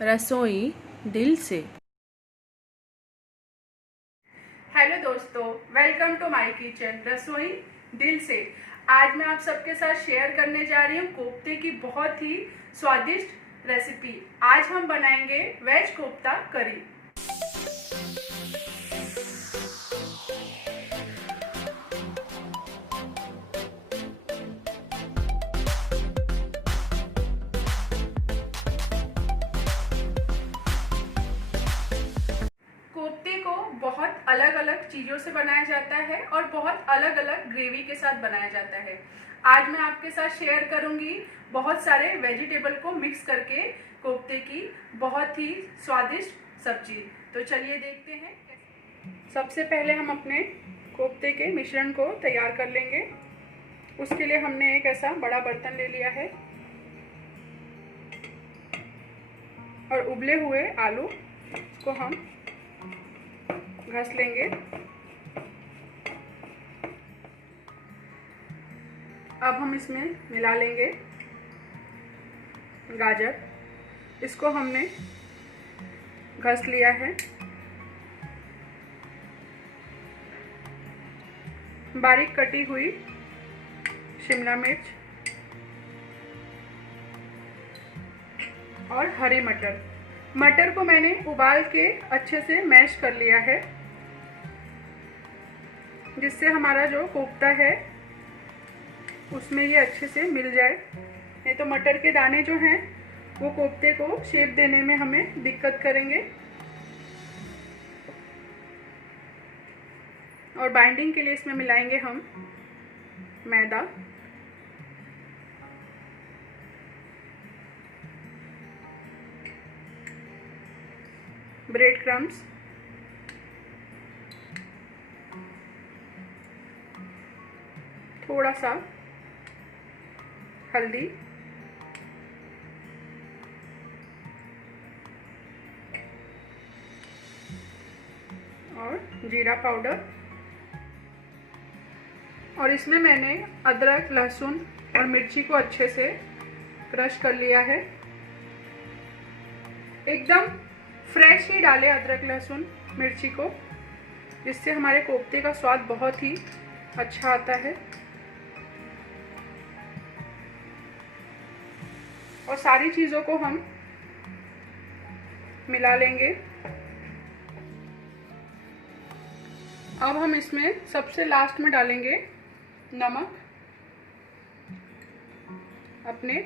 रसोई दिल से। हेलो दोस्तों, वेलकम टू माय किचन रसोई दिल से। आज मैं आप सबके साथ शेयर करने जा रही हूँ कोफ्ते की बहुत ही स्वादिष्ट रेसिपी। आज हम बनाएंगे वेज कोफ्ता करी। कोफ्ते को बहुत अलग अलग चीज़ों से बनाया जाता है और बहुत अलग अलग ग्रेवी के साथ बनाया जाता है। आज मैं आपके साथ शेयर करूंगी बहुत सारे वेजिटेबल को मिक्स करके कोफ्ते की बहुत ही स्वादिष्ट सब्जी। तो चलिए देखते हैं। सबसे पहले हम अपने कोफ्ते के मिश्रण को तैयार कर लेंगे। उसके लिए हमने एक ऐसा बड़ा बर्तन ले लिया है और उबले हुए आलू को हम घस लेंगे। अब हम इसमें मिला लेंगे गाजर, इसको हमने घस लिया है। बारीक कटी हुई शिमला मिर्च और हरे मटर। मटर को मैंने उबाल के अच्छे से मैश कर लिया है, जिससे हमारा जो कोफ्ता है उसमें ये अच्छे से मिल जाए। नहीं तो मटर के दाने जो हैं वो कोफ्ते को शेप देने में हमें दिक्कत करेंगे। और बाइंडिंग के लिए इसमें मिलाएंगे हम मैदा, ब्रेड क्रम्स, थोड़ा सा हल्दी और जीरा पाउडर। और इसमें मैंने अदरक, लहसुन और मिर्ची को अच्छे से क्रश कर लिया है। एकदम फ्रेश ही डालें अदरक, लहसुन, मिर्ची को, जिससे हमारे कोफ्ते का स्वाद बहुत ही अच्छा आता है। और सारी चीज़ों को हम मिला लेंगे। अब हम इसमें सबसे लास्ट में डालेंगे नमक, अपने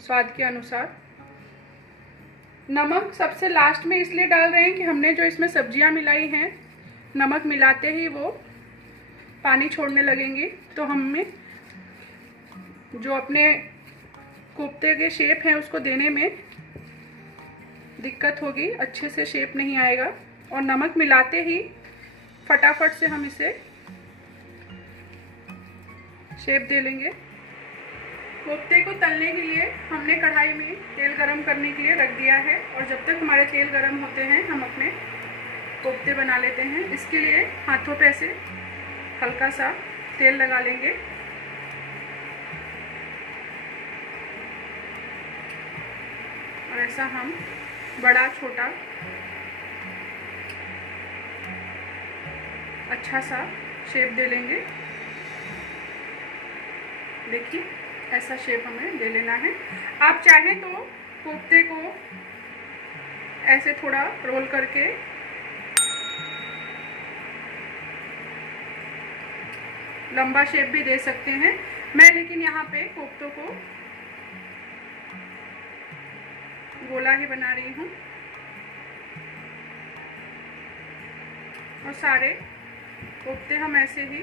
स्वाद के अनुसार। नमक सबसे लास्ट में इसलिए डाल रहे हैं कि हमने जो इसमें सब्जियां मिलाई हैं, नमक मिलाते ही वो पानी छोड़ने लगेंगी, तो हमें जो अपने कोफ्ते के शेप हैं उसको देने में दिक्कत होगी, अच्छे से शेप नहीं आएगा। और नमक मिलाते ही फटाफट से हम इसे शेप दे लेंगे। कोफ्ते को तलने के लिए हमने कढ़ाई में तेल गरम करने के लिए रख दिया है, और जब तक हमारे तेल गरम होते हैं हम अपने कोफ्ते बना लेते हैं। इसके लिए हाथों पे ऐसे हल्का सा तेल लगा लेंगे। और ऐसा हम बड़ा छोटा अच्छा सा शेप दे लेंगे। देखिए, ऐसा शेप हमें दे लेना है। आप चाहें तो कोफ्ते को ऐसे थोड़ा रोल करके लंबा शेप भी दे सकते हैं। मैं लेकिन यहाँ पे कोफ्तों को गोला ही बना रही हूँ। और सारे कोफ्ते हम ऐसे ही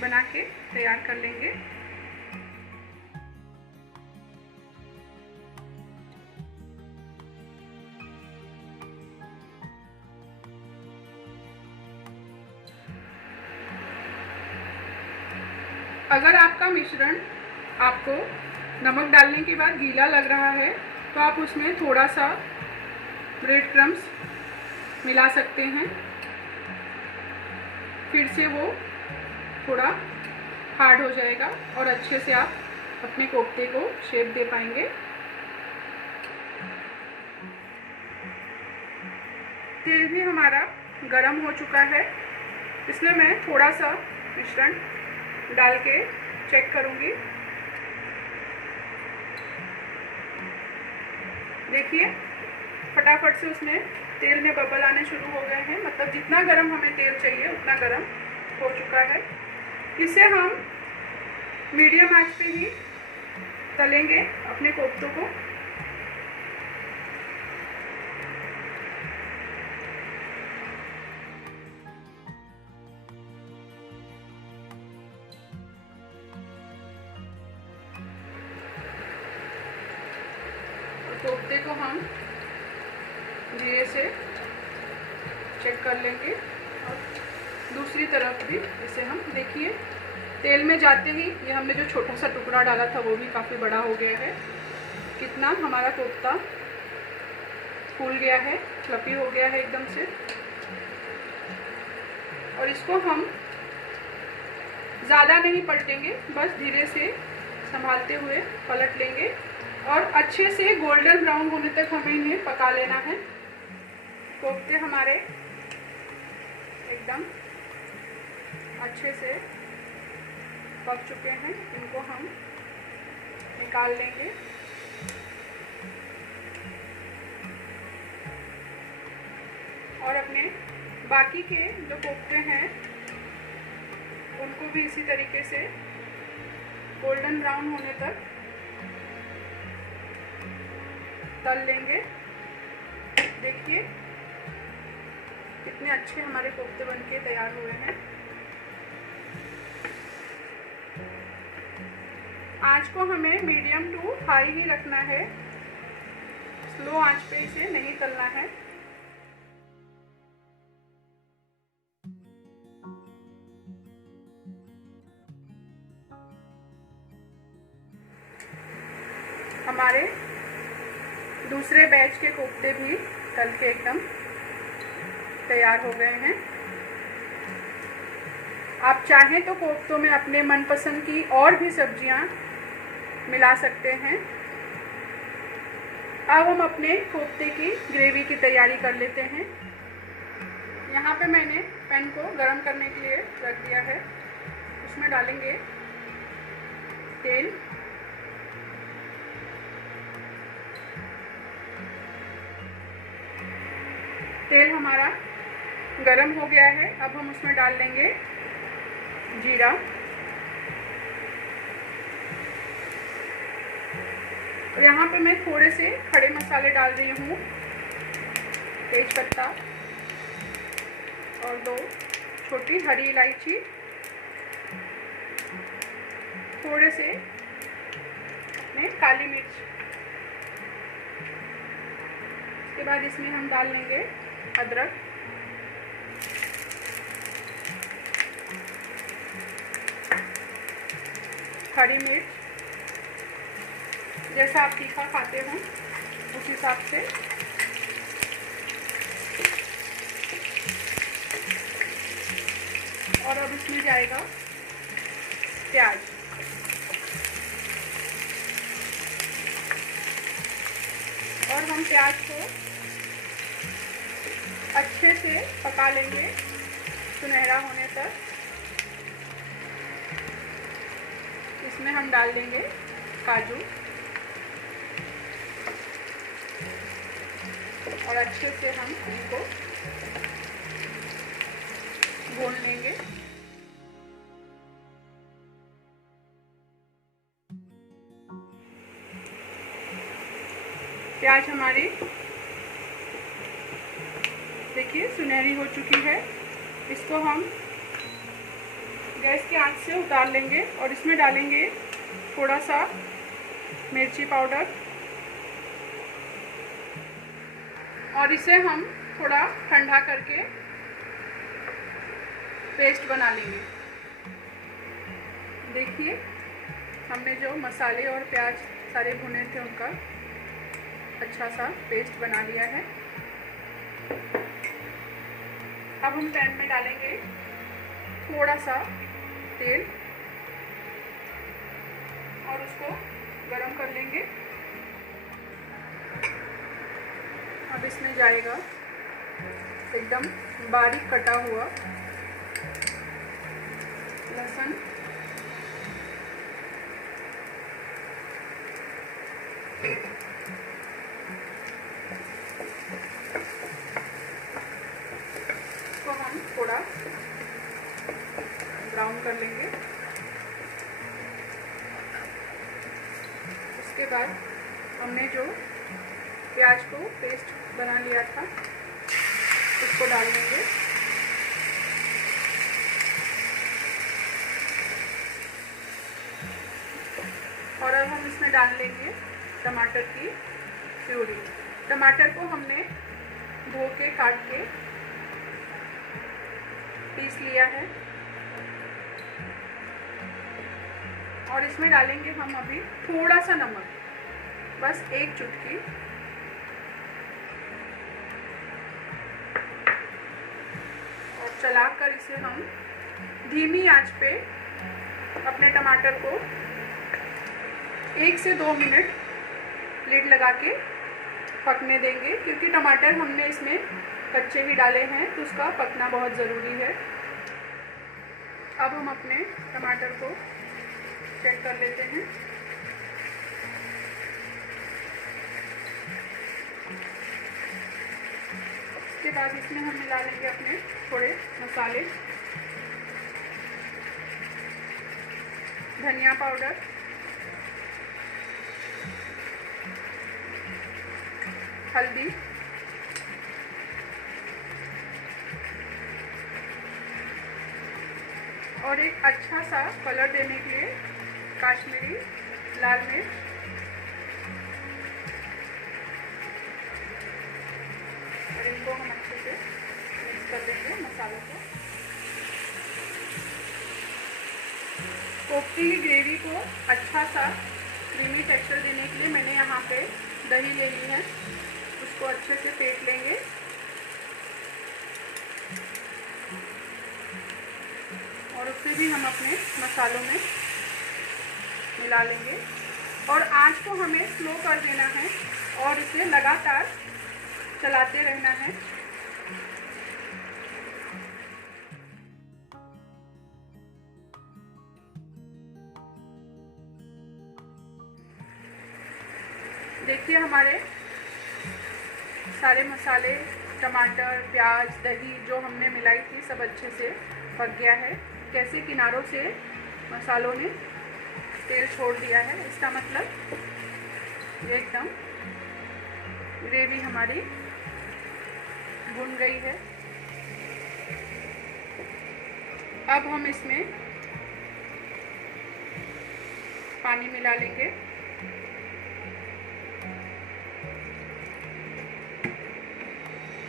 बना के तैयार कर लेंगे। अगर आपका मिश्रण आपको नमक डालने के बाद गीला लग रहा है तो आप उसमें थोड़ा सा ब्रेड क्रम्स मिला सकते हैं। फिर से वो थोड़ा हार्ड हो जाएगा और अच्छे से आप अपने कोफ्ते को शेप दे पाएंगे। तेल भी हमारा गरम हो चुका है, इसमें मैं थोड़ा सा मिश्रण डाल के चेक करूँगी। देखिए फटाफट से उसमें तेल में बबल आने शुरू हो गए हैं, मतलब जितना गरम हमें तेल चाहिए उतना गरम हो चुका है। इसे हम मीडियम आंच पे ही तलेंगे अपने कोफ्तों को। कोफ्ते को हम धीरे से चेक कर लेंगे और दूसरी तरफ भी इसे हम देखिए तेल में जाते ही ये हमने जो छोटा सा टुकड़ा डाला था वो भी काफ़ी बड़ा हो गया है। कितना हमारा कोफ्ता फूल गया है, फ्लफी हो गया है एकदम से। और इसको हम ज़्यादा नहीं पलटेंगे, बस धीरे से संभालते हुए पलट लेंगे और अच्छे से गोल्डन ब्राउन होने तक हमें इन्हें पका लेना है। कोफ्ते हमारे एकदम अच्छे से पक चुके हैं, इनको हम निकाल लेंगे। और अपने बाकी के जो कोफ्ते हैं उनको भी इसी तरीके से गोल्डन ब्राउन होने तक तल लेंगे। देखिए कितने अच्छे हमारे कोफ्ते बनके तैयार हुए हैं। आंच को हमें मीडियम टू हाई ही रखना है, स्लो आंच पे इसे नहीं तलना है। हमारे दूसरे बैच के कोफ्ते भी तल के एकदम तैयार हो गए हैं। आप चाहें तो कोफ्तों में अपने मनपसंद की और भी सब्जियां मिला सकते हैं। अब हम अपने कोफ्ते की ग्रेवी की तैयारी कर लेते हैं। यहाँ पे मैंने पैन को गरम करने के लिए रख दिया है, उसमें डालेंगे तेल। तेल हमारा गरम हो गया है, अब हम उसमें डाल लेंगे जीरा, और यहाँ पे मैं थोड़े से खड़े मसाले डाल रही हूँ, तेज पत्ता और 2 छोटी हरी इलायची, थोड़े से अपने काली मिर्च। इसके बाद इसमें हम डाल लेंगे अदरक, हरी मिर्च, जैसा आप तीखा खाते हो उस हिसाब से, और अब इसमें जाएगा प्याज। और हम प्याज को अच्छे से पका लेंगे सुनहरा होने तक। इसमें हम डाल देंगे काजू और अच्छे से हम इनको भून लेंगे। प्याज हमारी देखिए सुनहरी हो चुकी है, इसको हम गैस की आंच से उतार लेंगे और इसमें डालेंगे थोड़ा सा मिर्ची पाउडर, और इसे हम थोड़ा ठंडा करके पेस्ट बना लेंगे। देखिए हमने जो मसाले और प्याज सारे भुने थे उनका अच्छा सा पेस्ट बना लिया है। अब हम पैन में डालेंगे थोड़ा सा तेल और उसको गरम कर लेंगे। अब इसमें जाएगा एकदम बारीक कटा हुआ लहसुन, इसको हम थोड़ा ब्राउन कर लेंगे। उसके बाद हमने जो प्याज को पेस्ट बना लिया था उसको डाल देंगे। और अब हम इसमें डाल लेंगे टमाटर की प्यूरी। टमाटर को हमने धो के काट के पीस लिया है और इसमें डालेंगे हम अभी थोड़ा सा नमक, बस 1 चुटकी। और चलाकर इसे हम धीमी आंच पे अपने टमाटर को 1 से 2 मिनट लिड लगा के पकने देंगे, क्योंकि टमाटर हमने इसमें कच्चे ही डाले हैं तो उसका पकना बहुत ज़रूरी है। अब हम अपने टमाटर को चेक कर लेते हैं। इसके बाद इसमें हम मिला लेंगे अपने थोड़े मसाले, धनिया पाउडर, हल्दी, और एक अच्छा सा कलर देने के लिए काश्मीरी लाल मिर्च, और इनको हम अच्छे से मिक्स कर देंगे मसालों को। कोफ्ते की ग्रेवी को अच्छा सा क्रीमी टेक्सचर देने के लिए मैंने यहाँ पे दही ले ली है, उसको अच्छे से फेंट लेंगे। और उसे भी हम अपने मसालों में मिला लेंगे और आंच को हमें स्लो कर देना है और इसे लगातार चलाते रहना है। देखिए हमारे सारे मसाले, टमाटर, प्याज, दही जो हमने मिलाई थी सब अच्छे से पक गया है। कैसे किनारों से मसालों ने तेल छोड़ दिया है, इसका मतलब ये एकदम ग्रेवी हमारी भुन गई है। अब हम इसमें पानी मिला लेंगे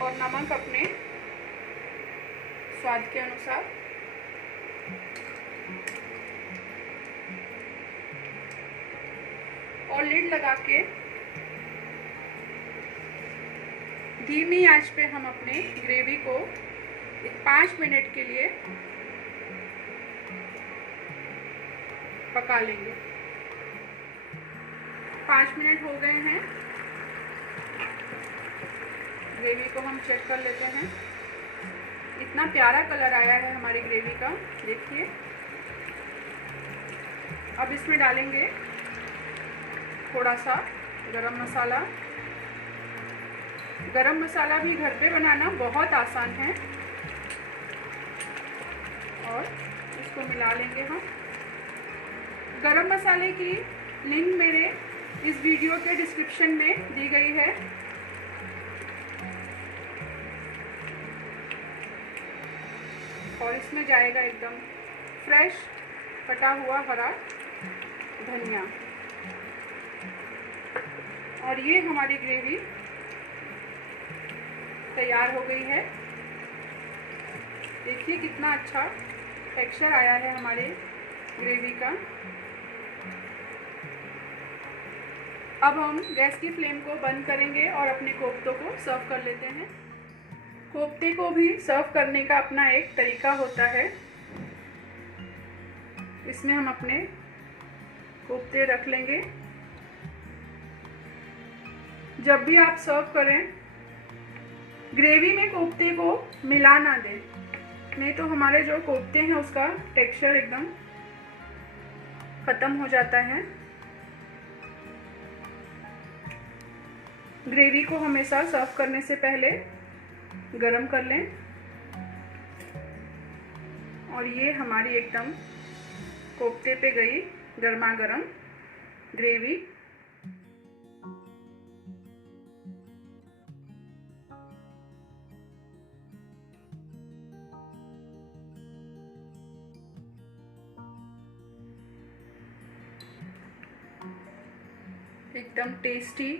और नमक अपने स्वाद के अनुसार। और लिड लगा के धीमी आंच पे हम अपने ग्रेवी को 5 मिनट के लिए पका लेंगे। 5 मिनट हो गए हैं। ग्रेवी को हम चेक कर लेते हैं। इतना प्यारा कलर आया है हमारी ग्रेवी का, देखिए। अब इसमें डालेंगे थोड़ा सा गरम मसाला। गरम मसाला भी घर पे बनाना बहुत आसान है और इसको मिला लेंगे हम। गरम मसाले की लिंक मेरे इस वीडियो के डिस्क्रिप्शन में दी गई है। और इसमें जाएगा एकदम फ्रेश कटा हुआ हरा धनिया। और ये हमारी ग्रेवी तैयार हो गई है। देखिए कितना अच्छा टेक्सचर आया है हमारे ग्रेवी का। अब हम गैस की फ्लेम को बंद करेंगे और अपने कोफ्तों को सर्व कर लेते हैं। कोफ्ते को भी सर्व करने का अपना एक तरीका होता है। इसमें हम अपने कोफ्ते रख लेंगे। जब भी आप सर्व करें ग्रेवी में कोफ्ते को मिला ना दें, नहीं तो हमारे जो कोफ्ते हैं उसका टेक्सचर एकदम ख़त्म हो जाता है। ग्रेवी को हमेशा सर्व करने से पहले गरम कर लें। और ये हमारी एकदम कोफ्ते पे गई गर्मा गर्म ग्रेवी। एकदम टेस्टी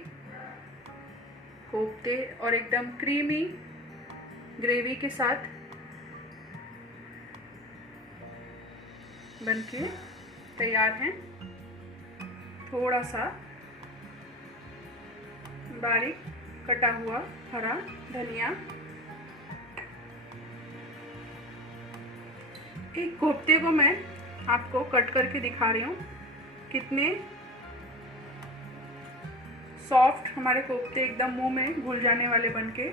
कोफ्ते और एकदम क्रीमी ग्रेवी के साथ बनके तैयार हैं। थोड़ा सा बारीक कटा हुआ हरा धनिया। एक कोफ्ते को मैं आपको कट करके दिखा रही हूँ, कितने सॉफ्ट हमारे कोफ्ते एकदम मुंह में घुल जाने वाले बनके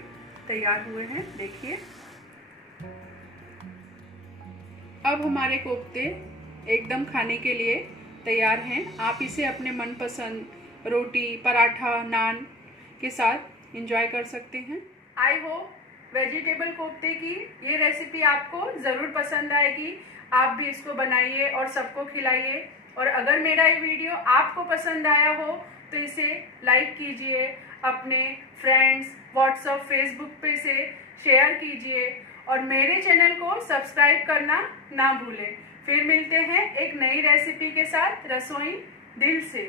तैयार हुए हैं। देखिए, अब हमारे कोफ्ते एकदम खाने के लिए तैयार हैं। आप इसे अपने मनपसंद रोटी, पराठा, नान के साथ एंजॉय कर सकते हैं। आई होप वेजिटेबल कोफ्ते की ये रेसिपी आपको ज़रूर पसंद आएगी। आप भी इसको बनाइए और सबको खिलाइए। और अगर मेरा ये वीडियो आपको पसंद आया हो तो इसे लाइक कीजिए, अपने फ्रेंड्स, व्हाट्सएप, फेसबुक पे इसे शेयर कीजिए और मेरे चैनल को सब्सक्राइब करना ना भूलें। फिर मिलते हैं एक नई रेसिपी के साथ रसोई दिल से।